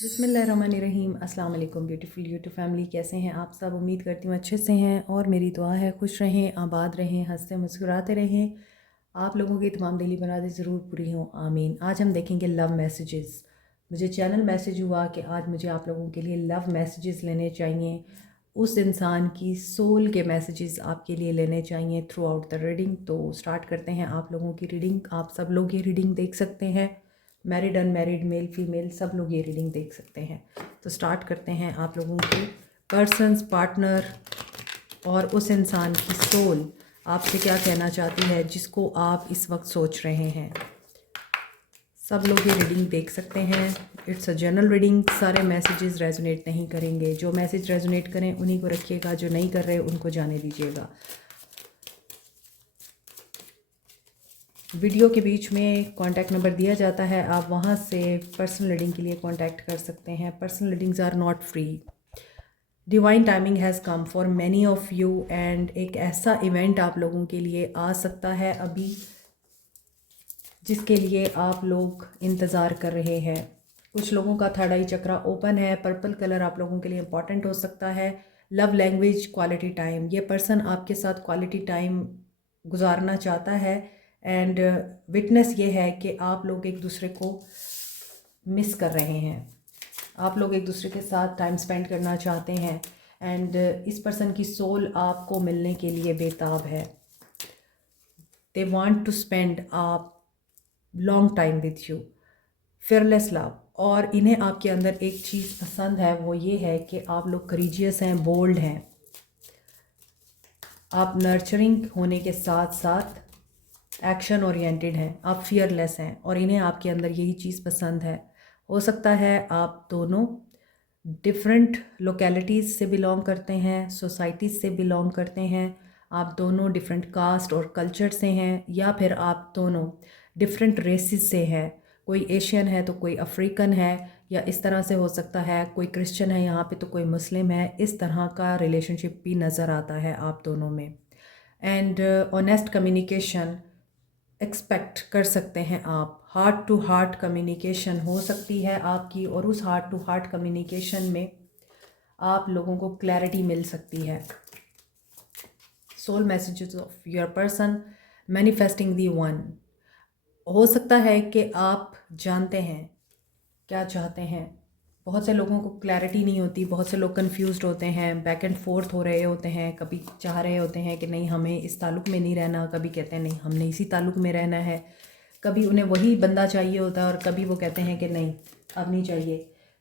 बिस्मिल्लाहिर्रहमानिर्रहीम। अस्सलाम वालेकुम ब्यूटीफुल यूट्यूब फैमिली, कैसे हैं आप सब? उम्मीद करती हूँ अच्छे से हैं और मेरी दुआ है खुश रहें, आबाद रहें, हंसते मुस्कुराते रहें। आप लोगों की तमाम दिली मुरादें ज़रूर पूरी हों, आमीन। आज हम देखेंगे लव मैसेजेस। मुझे चैनल मैसेज हुआ कि आज मुझे आप लोगों के लिए लव मैसेजेस लेने चाहिए, उस इंसान की सोल के मैसेजेस आपके लिए लेने चाहिए थ्रू आउट द रीडिंग। तो स्टार्ट करते हैं आप लोगों की रीडिंग। आप सब लोग ये रीडिंग देख सकते हैं, मैरिड अनमैरिड, मेल फीमेल, सब लोग ये रीडिंग देख सकते हैं। तो स्टार्ट करते हैं आप लोगों के पर्सन्स, पार्टनर और उस इंसान की सोल आपसे क्या कहना चाहती है जिसको आप इस वक्त सोच रहे हैं। सब लोग ये रीडिंग देख सकते हैं। इट्स अ जनरल रीडिंग, सारे मैसेजेस रेजोनेट नहीं करेंगे। जो मैसेज रेजोनेट करें उन्हीं को रखिएगा, जो नहीं कर रहे उनको जाने दीजिएगा। वीडियो के बीच में कॉन्टैक्ट नंबर दिया जाता है, आप वहाँ से पर्सनल रीडिंग के लिए कॉन्टैक्ट कर सकते हैं। Personal readings are not free. Divine timing has come for many of you and एक ऐसा इवेंट आप लोगों के लिए आ सकता है अभी जिसके लिए आप लोग इंतज़ार कर रहे हैं। कुछ लोगों का थर्ड आई चक्रा ओपन है। पर्पल कलर आप लोगों के लिए इंपॉर्टेंट हो सकता है। लव लैंग्वेज क्वालिटी टाइम, ये पर्सन आपके साथ क्वालिटी टाइम गुजारना चाहता है एंड विटनेस ये है कि आप लोग एक दूसरे को मिस कर रहे हैं, आप लोग एक दूसरे के साथ टाइम स्पेंड करना चाहते हैं एंड इस पर्सन की सोल आपको मिलने के लिए बेताब है। They want to spend a long time with you, fearless love. और इन्हें आपके अंदर एक चीज़ पसंद है, वो ये है कि आप लोग करेजियस हैं, बोल्ड हैं, आप नर्चरिंग होने के साथ साथ एक्शन ओरिएंटेड हैं, आप फियरलेस हैं और इन्हें आपके अंदर यही चीज़ पसंद है। हो सकता है आप दोनों डिफरेंट लोकेलिटीज़ से बिलोंग करते हैं, सोसाइटीज़ से बिलोंग करते हैं, आप दोनों डिफरेंट कास्ट और कल्चर से हैं, या फिर आप दोनों डिफरेंट रेसिस से हैं। कोई एशियन है तो कोई अफ्रीकन है, या इस तरह से हो सकता है कोई क्रिश्चियन है यहाँ पे तो कोई मुस्लिम है। इस तरह का रिलेशनशिप भी नज़र आता है आप दोनों में। एंड ऑनेस्ट कम्युनिकेशन एक्सपेक्ट कर सकते हैं आप। हार्ट टू हार्ट कम्युनिकेशन हो सकती है आपकी और उस हार्ट टू हार्ट कम्युनिकेशन में आप लोगों को क्लैरिटी मिल सकती है। Soul messages of your person manifesting the one. हो सकता है कि आप जानते हैं क्या चाहते हैं। बहुत से लोगों को क्लैरिटी नहीं होती, बहुत से लोग कंफ्यूज्ड होते हैं, बैक एंड फोर्थ हो रहे होते हैं। कभी चाह रहे होते हैं कि नहीं हमें इस ताल्लुक़ में नहीं रहना, कभी कहते हैं नहीं हमने इसी ताल्लुक़ में रहना है, कभी उन्हें वही बंदा चाहिए होता है और कभी वो कहते हैं कि नहीं अब नहीं चाहिए।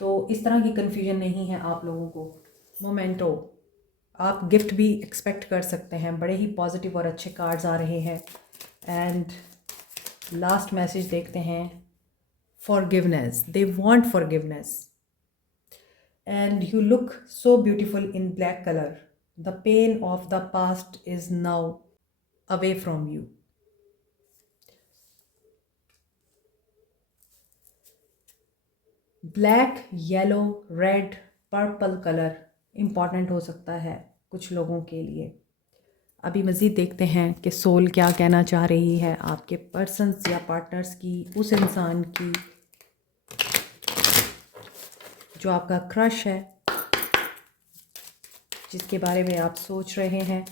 तो इस तरह की कन्फ्यूजन नहीं है आप लोगों को। मोमेंटो, आप गिफ्ट भी एक्सपेक्ट कर सकते हैं। बड़े ही पॉजिटिव और अच्छे कार्ड्स आ रहे हैं। एंड लास्ट मैसेज देखते हैं, forgiveness, they want forgiveness and you look so beautiful in black color. The pain of the past is now away from you. Black, yellow, red, purple colour important हो सकता है कुछ लोगों के लिए। अभी मज़ीद देखते हैं कि सोल क्या कहना चाह रही है आपके पर्सन्स या पार्टनर्स की, उस इंसान की जो आपका क्रश है, जिसके बारे में आप सोच रहे हैं।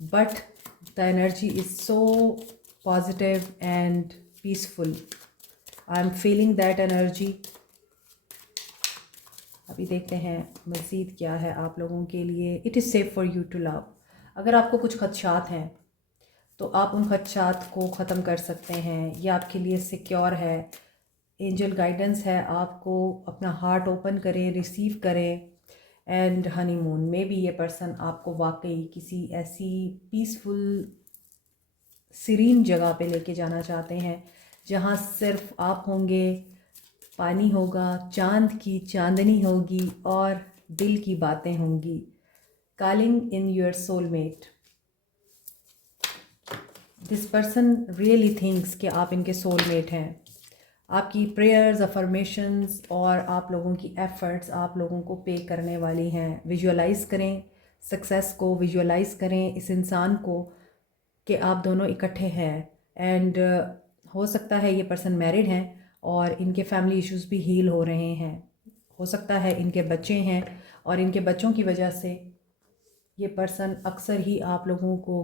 But the energy is so positive and peaceful. I am feeling that energy. अभी देखते हैं मज़ीद क्या है आप लोगों के लिए। It is safe for you to love. अगर आपको कुछ खदशात हैं तो आप उन खदशात को ख़त्म कर सकते हैं, ये आपके लिए सिक्योर है। एंजल गाइडेंस है, आपको अपना हार्ट ओपन करें, रिसीव करें। एंड हनीमून में भी ये पर्सन आपको वाकई किसी ऐसी पीसफुल सीरीन जगह पे लेके जाना चाहते हैं जहाँ सिर्फ आप होंगे, पानी होगा, चांद की चांदनी होगी और दिल की बातें होंगी। Calling in your soulmate. This person really thinks कि आप इनके सोलमेट हैं। आपकी प्रेयर्स, अफर्मेशंस और आप लोगों की एफ़र्ट्स आप लोगों को पे करने वाली हैं। विजुअलाइज़ करें सक्सेस को, विजुअलाइज़ करें इस इंसान को कि आप दोनों इकट्ठे हैं। एंड हो सकता है ये पर्सन मैरिड हैं और इनके फैमिली इश्यूज़ भी हील हो रहे हैं। हो सकता है इनके बच्चे हैं और इनके बच्चों की वजह से ये पर्सन अक्सर ही आप लोगों को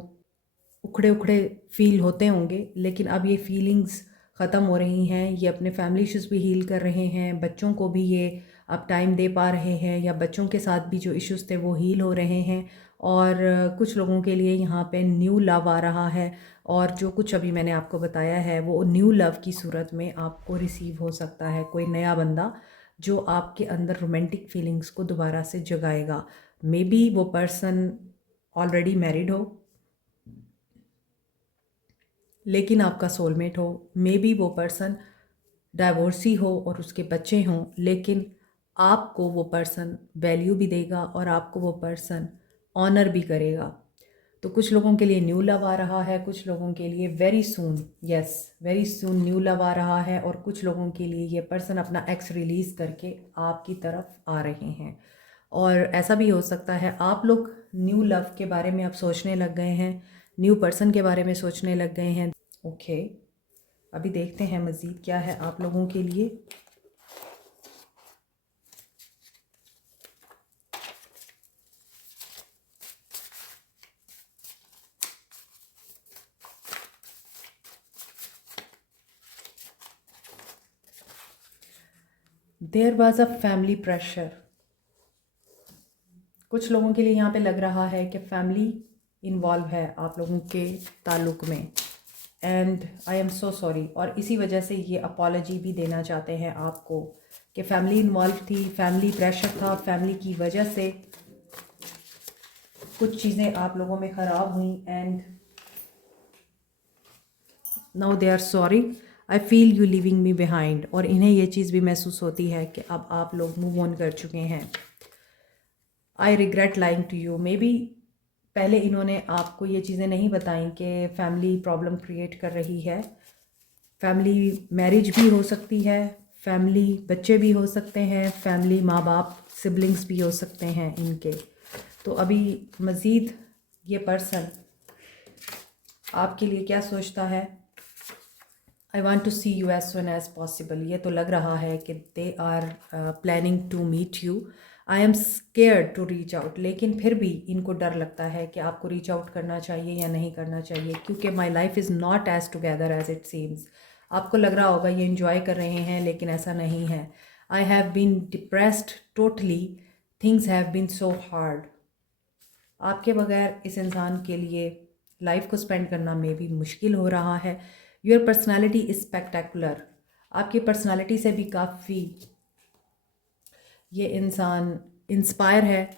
उखड़े उखड़े फील होते होंगे, लेकिन अब ये फीलिंग्स ख़त्म हो रही हैं। ये अपने फैमिली इश्यूज़ भी हील कर रहे हैं, बच्चों को भी ये अब टाइम दे पा रहे हैं, या बच्चों के साथ भी जो इश्यूज़ थे वो हील हो रहे हैं। और कुछ लोगों के लिए यहाँ पे न्यू लव आ रहा है, और जो कुछ अभी मैंने आपको बताया है वो न्यू लव की सूरत में आपको रिसीव हो सकता है। कोई नया बंदा जो आपके अंदर रोमांटिक फीलिंग्स को दोबारा से जगाएगा। मे बी वो पर्सन ऑलरेडी मैरिड हो लेकिन आपका सोलमेट हो, मे बी वो पर्सन डाइवोर्सी हो और उसके बच्चे हों, लेकिन आपको वो पर्सन वैल्यू भी देगा और आपको वो पर्सन ऑनर भी करेगा। तो कुछ लोगों के लिए न्यू लव आ रहा है, कुछ लोगों के लिए very soon, yes very soon new love आ रहा है, और कुछ लोगों के लिए ये पर्सन अपना एक्स रिलीज़ करके आपकी तरफ आ रहे हैं। और ऐसा भी हो सकता है आप लोग न्यू लव के बारे में अब सोचने लग गए हैं, न्यू पर्सन के बारे में सोचने लग गए हैं। ओके, अभी देखते हैं मज़ीद क्या है आप लोगों के लिए। There was a family pressure. कुछ लोगों के लिए यहाँ पे लग रहा है कि फैमिली इन्वॉल्व है आप लोगों के ताल्लुक़ में, and I am so sorry. और इसी वजह से ये अपॉलजी भी देना चाहते हैं आपको कि फैमिली इन्वॉल्व थी, फैमिली प्रेशर था, फैमिली की वजह से कुछ चीज़ें आप लोगों में ख़राब हुई, and now they are sorry, I feel you leaving me behind. और इन्हें ये चीज़ भी महसूस होती है कि अब आप लोग मूव ऑन कर चुके हैं। I regret lying to you. Maybe पहले इन्होंने आपको ये चीज़ें नहीं बताई कि फैमिली प्रॉब्लम क्रिएट कर रही है। फैमिली मैरिज भी हो सकती है, फैमिली बच्चे भी हो सकते हैं, फैमिली माँ बाप सिबलिंग्स भी हो सकते हैं इनके। तो अभी मज़ीद ये पर्सन आपके लिए क्या सोचता है। I want to see you as soon as possible. ये तो लग रहा है कि they are planning to meet you. I am scared to reach out. लेकिन फिर भी इनको डर लगता है कि आपको रीच आउट करना चाहिए या नहीं करना चाहिए, क्योंकि my life is not as together as it seems. आपको लग रहा होगा ये इंजॉय कर रहे हैं, लेकिन ऐसा नहीं है। I have been depressed totally, things have been so hard. आपके बगैर इस इंसान के लिए लाइफ को स्पेंड करना में भी मुश्किल हो रहा है। Your personality is spectacular. आपकी पर्सनैलिटी से भी काफ़ी ये इंसान इंस्पायर है,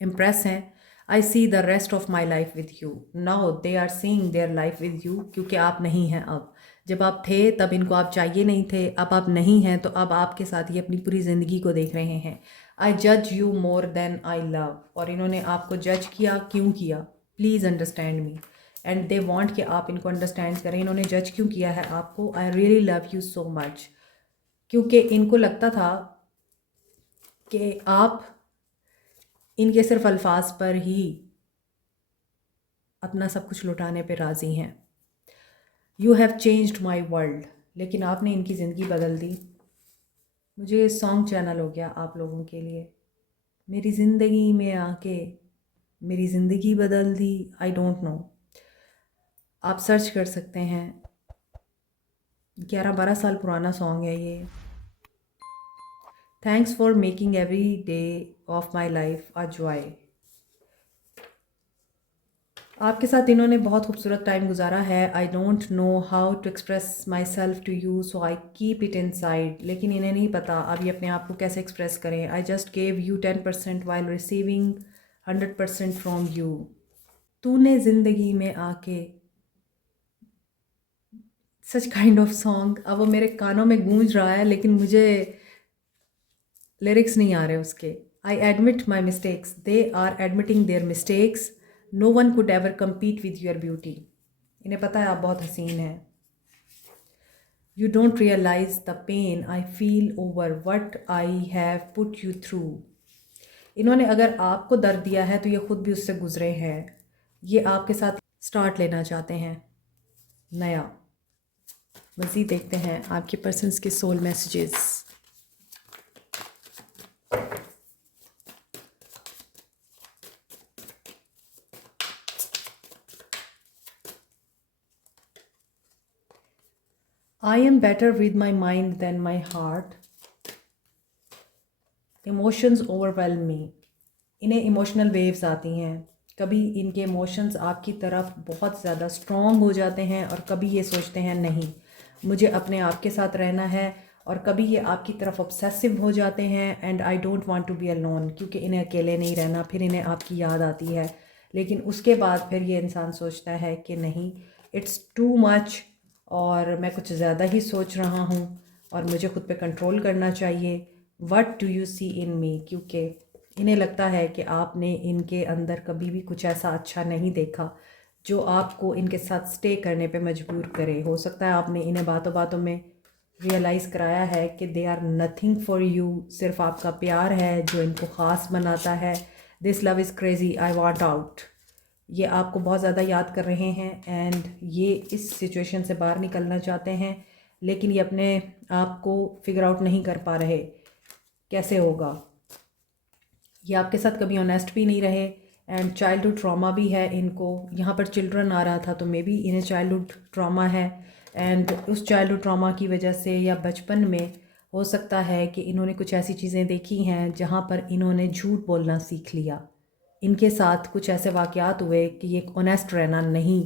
इम्प्रेस हैं। I see the rest of my life with you. Now they are seeing their life with you, क्योंकि आप नहीं हैं अब। जब आप थे तब इनको आप चाहिए नहीं थे, अब आप नहीं हैं तो अब आपके साथ ये अपनी पूरी ज़िंदगी को देख रहे हैं। आई जज you more than I love. और इन्होंने आपको जज किया, क्यों किया, please understand me, and they want कि आप इनको अंडरस्टैंड करें। इन्होंने जज क्यों किया है आपको। I really love you so much, क्योंकि इनको लगता था कि आप इनके सिर्फ अल्फाज पर ही अपना सब कुछ लुटाने पे राज़ी हैं। You have changed my world. लेकिन आपने इनकी ज़िंदगी बदल दी। मुझे सॉन्ग चैनल हो गया आप लोगों के लिए। मेरी ज़िंदगी में आके मेरी ज़िंदगी बदल दी। आई डोंट नो, आप सर्च कर सकते हैं। 11-12 साल पुराना सॉन्ग है ये। Thanks for making every day of my life a joy. आपके साथ इन्होंने बहुत खूबसूरत टाइम गुजारा है। I don't know how to express myself to you, so I keep it inside. लेकिन इन्हें नहीं पता अब ये अपने आप को कैसे एक्सप्रेस करें। I just gave you 10% while receiving 100% from you. तूने ज़िंदगी में आके, सच काइंड ऑफ सॉन्ग। अब वो मेरे कानों में गूंज रहा है, लेकिन मुझे लिरिक्स नहीं आ रहे उसके। I admit my mistakes, they are admitting their mistakes. No one could ever compete with your beauty. इन्हें पता है आप बहुत हसीन हैं। You don't realise the pain I feel over what I have put you through. इन्होंने अगर आपको दर्द दिया है तो ये खुद भी उससे गुजरे हैं। ये आपके साथ स्टार्ट लेना चाहते हैं नया। मज़ीद देखते हैं आपके पर्सन्स के soul messages. I am better with my mind than my heart. Emotions overwhelm me. इन्हें इमोशनल वेव्स आती हैं। कभी इनके इमोशंस आपकी तरफ बहुत ज़्यादा स्ट्रॉन्ग हो जाते हैं और कभी ये सोचते हैं नहीं मुझे अपने आप के साथ रहना है, और कभी ये आपकी तरफ ऑब्सेसिव हो जाते हैं and I don't want to be alone, क्योंकि इन्हें अकेले नहीं रहना। फिर इन्हें आपकी याद आती है, लेकिन उसके बाद फिर ये इंसान सोचता है कि नहीं, इट्स टू मच और मैं कुछ ज़्यादा ही सोच रहा हूँ और मुझे खुद पे कंट्रोल करना चाहिए। व्हाट डू यू सी इन मी? क्योंकि इन्हें लगता है कि आपने इनके अंदर कभी भी कुछ ऐसा अच्छा नहीं देखा जो आपको इनके साथ स्टे करने पे मजबूर करे। हो सकता है आपने इन्हें बातों बातों में रियलाइज़ कराया है कि they are nothing for you, सिर्फ आपका प्यार है जो इनको ख़ास बनाता है। This love is crazy, I want out. ये आपको बहुत ज़्यादा याद कर रहे हैं एंड ये इस सिचुएशन से बाहर निकलना चाहते हैं, लेकिन ये अपने आप को फिगर आउट नहीं कर पा रहे कैसे होगा। ये आपके साथ कभी ऑनेस्ट भी नहीं रहे एंड चाइल्डहुड ट्रॉमा भी है इनको। यहाँ पर चिल्ड्रन आ रहा था तो मे बी इन्हें चाइल्डहुड ट्रॉमा है एंड उस चाइल्डहुड ट्रॉमा की वजह से या बचपन में हो सकता है कि इन्होंने कुछ ऐसी चीज़ें देखी हैं जहाँ पर इन्होंने झूठ बोलना सीख लिया। इनके साथ कुछ ऐसे वाक़यात हुए कि ये ऑनेस्ट रहना नहीं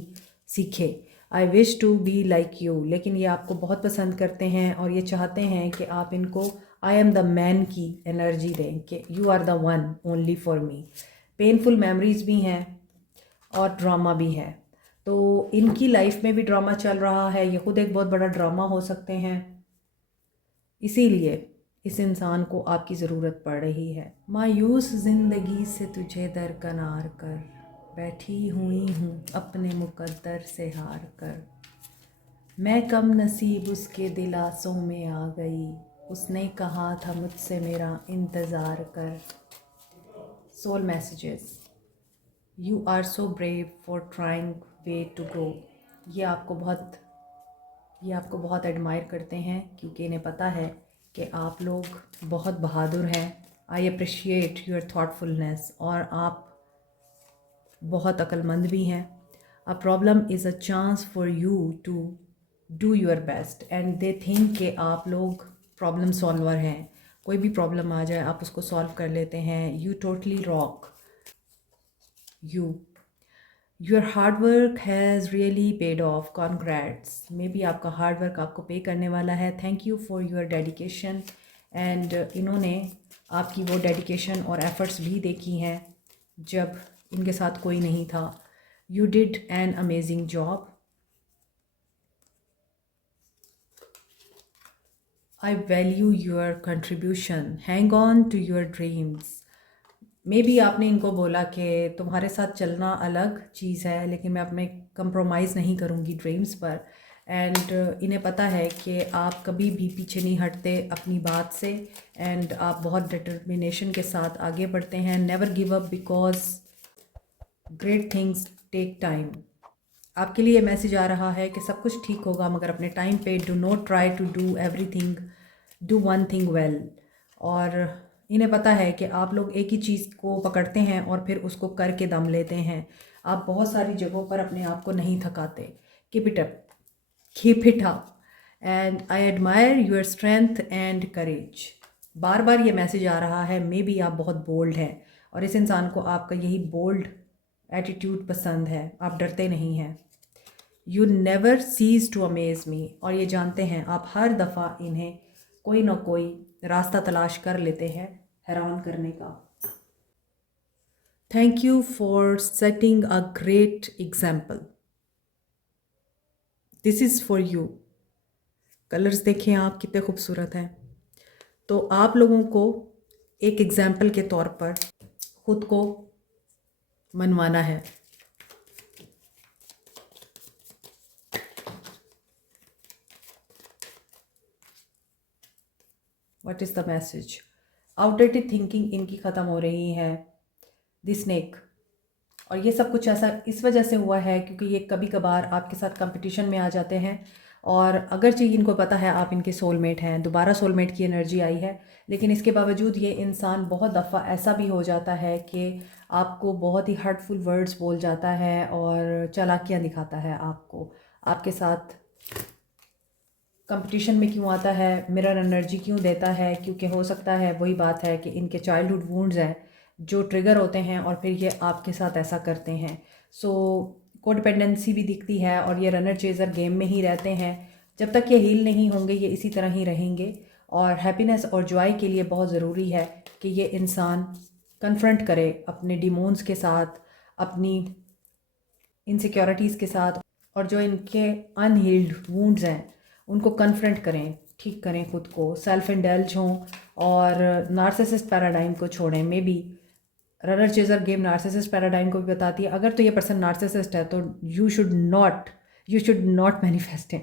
सीखे। I wish to be like you, लेकिन ये आपको बहुत पसंद करते हैं और ये चाहते हैं कि आप इनको आई एम द मैन की एनर्जी दें कि you are the one only for me. Painful memories भी हैं और ड्रामा भी है, तो इनकी लाइफ में भी ड्रामा चल रहा है। ये खुद एक बहुत बड़ा ड्रामा हो सकते हैं, इसीलिए इस इंसान को आपकी ज़रूरत पड़ रही है। मायूस ज़िंदगी से तुझे दरकनार कर, बैठी हुई हूँ अपने मुकद्दर से हार कर। मैं कम नसीब उसके दिलासों में आ गई, उसने कहा था मुझसे मेरा इंतज़ार कर। Soul messages, you are so brave for trying way to go. ये आपको बहुत एडमायर करते हैं क्योंकि इन्हें पता है कि आप लोग बहुत बहादुर हैं। आई अप्रिशिएट योर थाटफुलनेस, और आप बहुत अक्लमंद भी हैं। A problem is a chance for you to do your best and they think कि आप लोग प्रॉब्लम सॉल्वर हैं। कोई भी प्रॉब्लम आ जाए आप उसको सॉल्व कर लेते हैं। You totally rock you. Your hard work has really paid of, congrats. May be आपका हार्ड वर्क आपको पे करने वाला है। Thank you for your dedication. And इन्होंने आपकी वो डेडिकेशन और एफ़र्ट्स भी देखी हैं जब इनके साथ कोई नहीं था। You did an amazing job. I value your contribution, hang on to your dreams. Maybe आपने इनको बोला कि तुम्हारे साथ चलना अलग चीज़ है, लेकिन मैं अपने कंप्रोमाइज़ नहीं करूँगी ड्रीम्स पर। एंड इन्हें पता है कि आप कभी भी पीछे नहीं हटते अपनी बात से एंड आप बहुत डिटर्मिनेशन के साथ आगे बढ़ते हैं। Never give up because great things take time. आपके लिए मैसेज आ रहा है कि सब कुछ ठीक होगा मगर अपने टाइम पे। Do not try to do everything, do one thing well. और इन्हें पता है कि आप लोग एक ही चीज़ को पकड़ते हैं और फिर उसको करके दम लेते हैं। आप बहुत सारी जगहों पर अपने आप को नहीं थकाते। Keep it up, keep it up and I admire your strength and courage. बार बार ये मैसेज आ रहा है, मे बी आप बहुत बोल्ड हैं और इस इंसान को आपका यही बोल्ड एटीट्यूड पसंद है। आप डरते नहीं हैं। You never cease to amaze me, और ये जानते हैं आप हर दफ़ा इन्हें कोई ना कोई रास्ता तलाश कर लेते हैं हैरान करने का। Thank you for setting a great example, this is for you. Colours देखें आप कितने खूबसूरत हैं। तो आप लोगों को एक एग्जाम्पल के तौर पर खुद को मनवाना है। What is the message? Outdated thinking इनकी ख़त्म हो रही है। द स्नेक, और ये सब कुछ ऐसा इस वजह से हुआ है क्योंकि ये कभी कभार आपके साथ कंपटीशन में आ जाते हैं और अगरचे इनको पता है आप इनके सोलमेट हैं, दोबारा सोलमेट की एनर्जी आई है, लेकिन इसके बावजूद ये इंसान बहुत दफ़ा ऐसा भी हो जाता है कि आपको बहुत ही हर्टफुल वर्ड्स बोल जाता है और चालाकियाँ दिखाता है आपको। आपके साथ कंपटीशन में क्यों आता है, मिरर एनर्जी क्यों देता है, क्योंकि हो सकता है वही बात है कि इनके चाइल्डहुड वुंड्स हैं जो ट्रिगर होते हैं और फिर ये आपके साथ ऐसा करते हैं। सो कोडिपेंडेंसी भी दिखती है और ये रनर चेज़र गेम में ही रहते हैं। जब तक ये हील नहीं होंगे ये इसी तरह ही रहेंगे। और हैप्पीनेस और जॉय के लिए बहुत ज़रूरी है कि ये इंसान कन्फ्रंट करे अपने डिमोन्स के साथ, अपनी इनसिक्योरिटीज़ के साथ, और जो इनके अनहील्ड वुंड्स हैं उनको कन्फ्रंट करें, ठीक करें खुद को, सेल्फ इंडल्ज हों और नार्सिसिस्ट पैराडाइम को छोड़ें। May be runner chaser game narcissist paradigm को भी बताती है। अगर तो ये पर्सन नार्सिसिस्ट है तो यू शुड नॉट मैनिफेस्ट है।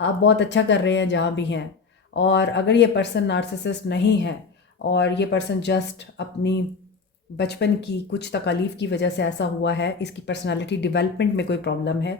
आप बहुत अच्छा कर रहे हैं जहाँ भी हैं। और अगर ये पर्सन नार्सिसिस्ट नहीं है और ये पर्सन जस्ट अपनी बचपन की कुछ तकालीफ की वजह से ऐसा हुआ है, इसकी पर्सनालिटी डेवलपमेंट में कोई प्रॉब्लम है,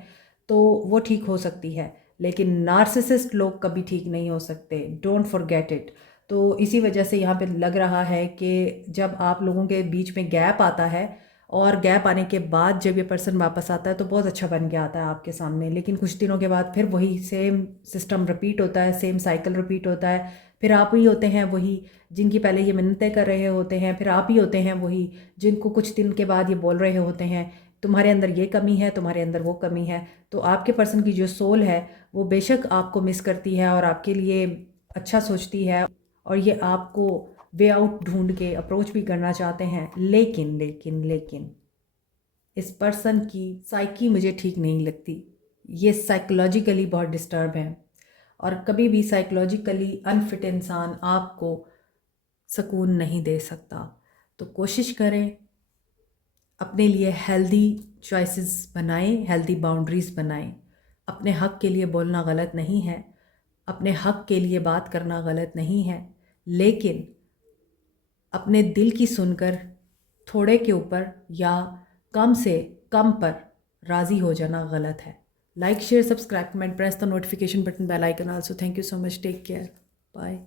तो वो ठीक हो सकती है। लेकिन नार्सिसिस्ट लोग कभी ठीक नहीं हो सकते, डोंट फॉरगेट इट। तो इसी वजह से यहाँ पे लग रहा है कि जब आप लोगों के बीच में गैप आता है और गैप आने के बाद जब ये पर्सन वापस आता है तो बहुत अच्छा बन के आता है आपके सामने, लेकिन कुछ दिनों के बाद फिर वही सेम सिस्टम रिपीट होता है, सेम साइकिल रिपीट होता है। फिर आप ही होते हैं वही जिनकी पहले ये मिन्नतें कर रहे होते हैं, फिर आप ही होते हैं वही जिनको कुछ दिन के बाद ये बोल रहे होते हैं तुम्हारे अंदर ये कमी है, तुम्हारे अंदर वो कमी है। तो आपके पर्सन की जो सोल है वो बेशक आपको मिस करती है और आपके लिए अच्छा सोचती है और ये आपको वे आउट ढूंढ के अप्रोच भी करना चाहते हैं, लेकिन लेकिन लेकिन इस पर्सन की साइकी मुझे ठीक नहीं लगती। ये साइकोलॉजिकली बहुत डिस्टर्ब है और कभी भी साइकोलॉजिकली अनफिट इंसान आपको सुकून नहीं दे सकता। तो कोशिश करें अपने लिए हेल्दी चॉइसेस बनाएं, हेल्दी बाउंड्रीज़ बनाएं। अपने हक़ के लिए बोलना गलत नहीं है, अपने हक़ के लिए बात करना गलत नहीं है, लेकिन अपने दिल की सुनकर थोड़े के ऊपर या कम से कम पर राज़ी हो जाना गलत है। Like share subscribe comment press the notification button bell icon also. Thank you so much, take care, bye.